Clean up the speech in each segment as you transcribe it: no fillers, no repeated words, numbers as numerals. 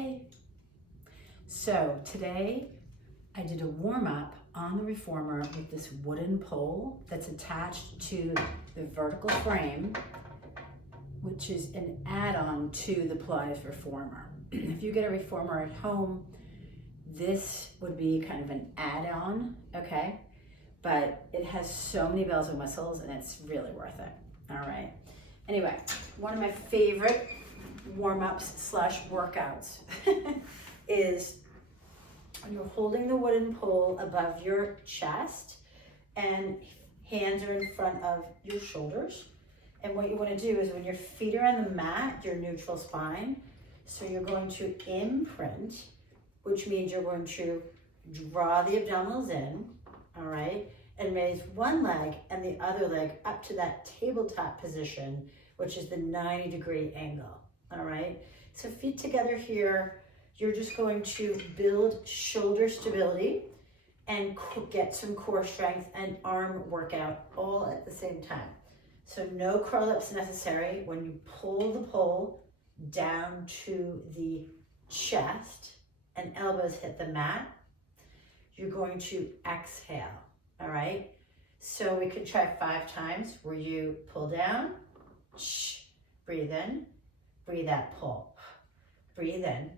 Hey! So today I did a warm-up on the reformer with this wooden pole that's attached to the vertical frame, which is an add-on to the Pilates reformer. If you get a reformer at home, this would be kind of an add-on, okay? But it has so many bells and whistles and it's really worth it, all right? Anyway, one of my favorite warm-ups / workouts is when you're holding the wooden pole above your chest and hands are in front of your shoulders. And what you want to do is when your feet are on the mat, your neutral spine. So you're going to imprint, which means you're going to draw the abdominals in, all right? And raise one leg and the other leg up to that tabletop position, which is the 90-degree angle, all right? So feet together here, you're just going to build shoulder stability and get some core strength and arm workout all at the same time. So no curl ups necessary. When you pull the pole down to the chest and elbows hit the mat, you're going to exhale, all right? So we could try 5 times where you pull down, breathe in, breathe out, pull, breathe in,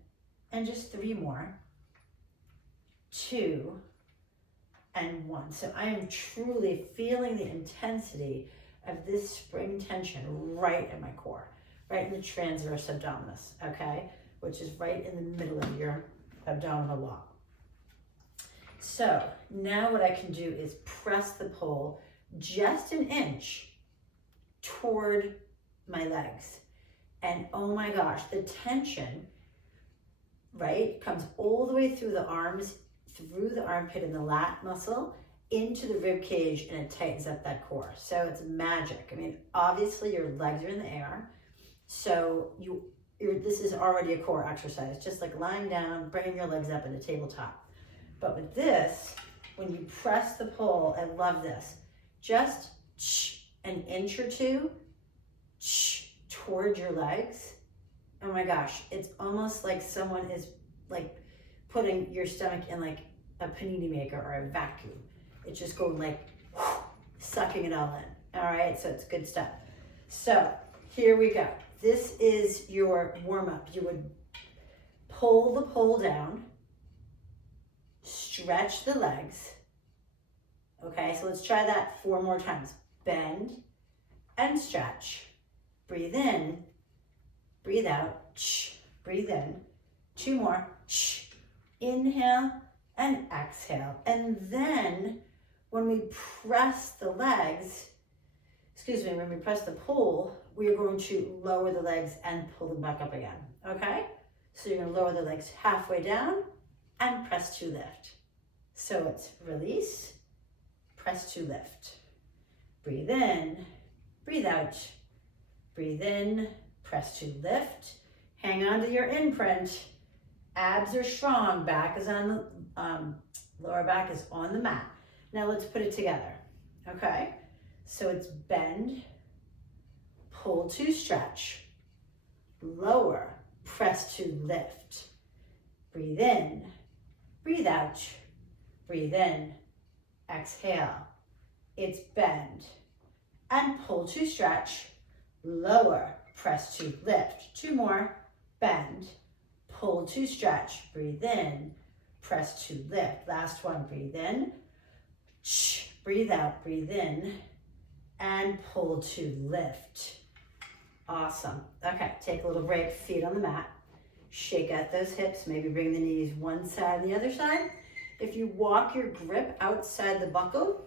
and just 3 more, 2, and 1. So I am truly feeling the intensity of this spring tension right in my core, right in the transverse abdominis, okay? Which is right in the middle of your abdominal wall. So now what I can do is press the pole just an inch toward my legs. And oh my gosh, the tension, right, comes all the way through the arms, through the armpit and the lat muscle, into the rib cage, and it tightens up that core. So it's magic. I mean, obviously your legs are in the air, so this is already a core exercise, just like lying down, bringing your legs up in a tabletop. But with this, when you press the pole, I love this, just an inch or 2 toward your legs. Oh my gosh, it's almost like someone is like putting your stomach in like a panini maker or a vacuum. It's just going like sucking it all in. All right, so it's good stuff. So here we go. This is your warm-up. You would pull the pole down, stretch the legs. Okay, so let's try that 4 more times. Bend and stretch. Breathe in, breathe out, breathe in. 2 more, inhale and exhale. And then when we press the legs, when we press the pole, we are going to lower the legs and pull them back up again, okay? So you're gonna lower the legs halfway down and press to lift. So it's release, press to lift. Breathe in, breathe out, breathe in, press to lift. Hang on to your imprint. Abs are strong, back is on the, lower back is on the mat. Now let's put it together, okay? So it's bend, pull to stretch, lower, press to lift. Breathe in, breathe out, breathe in, exhale. It's bend and pull to stretch, lower, press to lift. 2 more, bend, pull to stretch, breathe in, press to lift. Last one, breathe in, breathe out, breathe in, and pull to lift. Awesome. Okay, take a little break, feet on the mat. Shake out those hips, maybe bring the knees one side and the other side. If you walk your grip outside the buckle,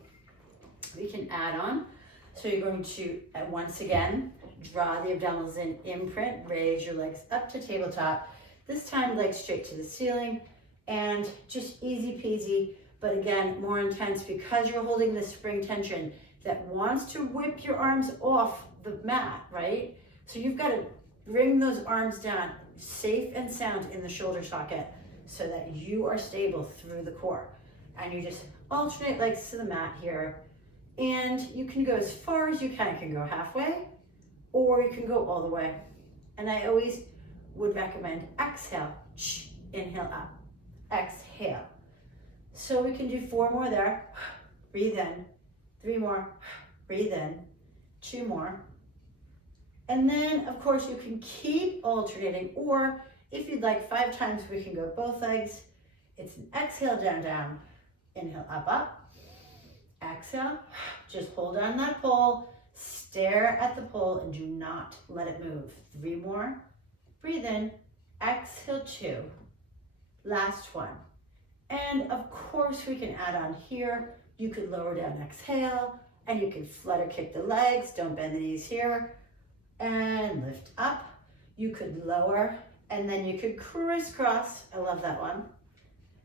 we can add on. So you're going to, once again, draw the abdominals in, imprint, raise your legs up to tabletop. This time, legs straight to the ceiling, and just easy peasy, but again, more intense because you're holding this spring tension that wants to whip your arms off the mat, right? So you've got to bring those arms down safe and sound in the shoulder socket so that you are stable through the core. And you just alternate legs to the mat here. And you can go as far as you can. You can go halfway, or you can go all the way. And I always would recommend exhale, inhale up, exhale. So we can do 4 more there. Breathe in, 3 more, breathe in, 2 more. And then, of course, you can keep alternating, or if you'd like 5 times, we can go both legs. It's an exhale, down, down, inhale, up, up, exhale. Just hold on that pole, stare at the pole, and do not let it move. 3 more, breathe in, exhale, 2, last one. And of course, we can add on here. You could lower down, exhale, and you can flutter kick the legs. Don't bend the knees here. And lift up. You could lower, and then you could crisscross. I love that one.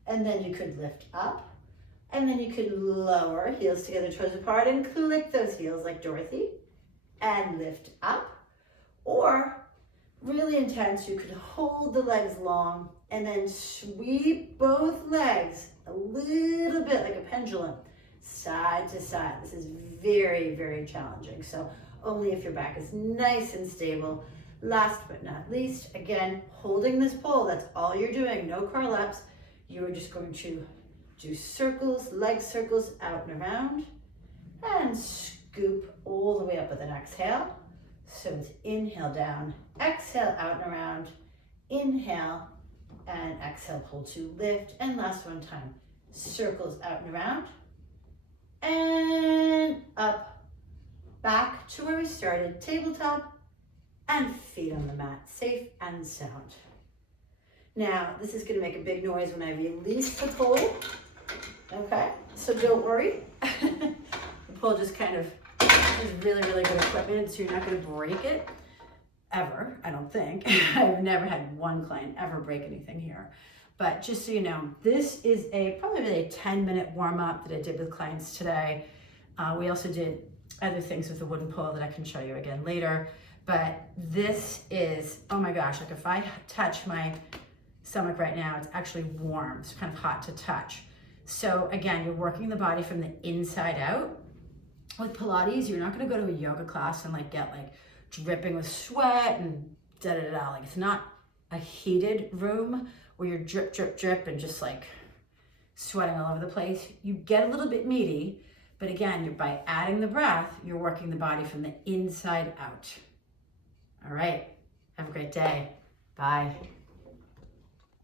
And then you could lift up, and then you could lower, heels together, toes apart, and click those heels like Dorothy, and lift up. Or, really intense, you could hold the legs long, and then sweep both legs a little bit like a pendulum, side to side. This is very, very challenging. So only if your back is nice and stable. Last but not least, again, holding this pole, that's all you're doing, no curl ups. You are just going to do circles, leg circles out and around, and scoop all the way up with an exhale. So it's inhale down, exhale out and around, inhale, and exhale, pull to lift, and last one time, circles out and around, and up, back to where we started, tabletop, and feet on the mat, safe and sound. Now, this is gonna make a big noise when I release the pole, okay? So don't worry. The pole just kind of is really, really good equipment, so you're not gonna break it, ever, I don't think. I've never had one client ever break anything here. But just so you know, this is probably a 10-minute warm-up that I did with clients today. We also did other things with the wooden pole that I can show you again later. But this is, oh my gosh, like if I touch my stomach right now, it's actually warm. It's kind of hot to touch. So again, you're working the body from the inside out. With Pilates, you're not gonna go to a yoga class and like get like dripping with sweat and da-da-da-da. Like it's not a heated room where you're drip, drip, drip and just like sweating all over the place. You get a little bit meaty, but again, by adding the breath, you're working the body from the inside out. All right, have a great day. Bye.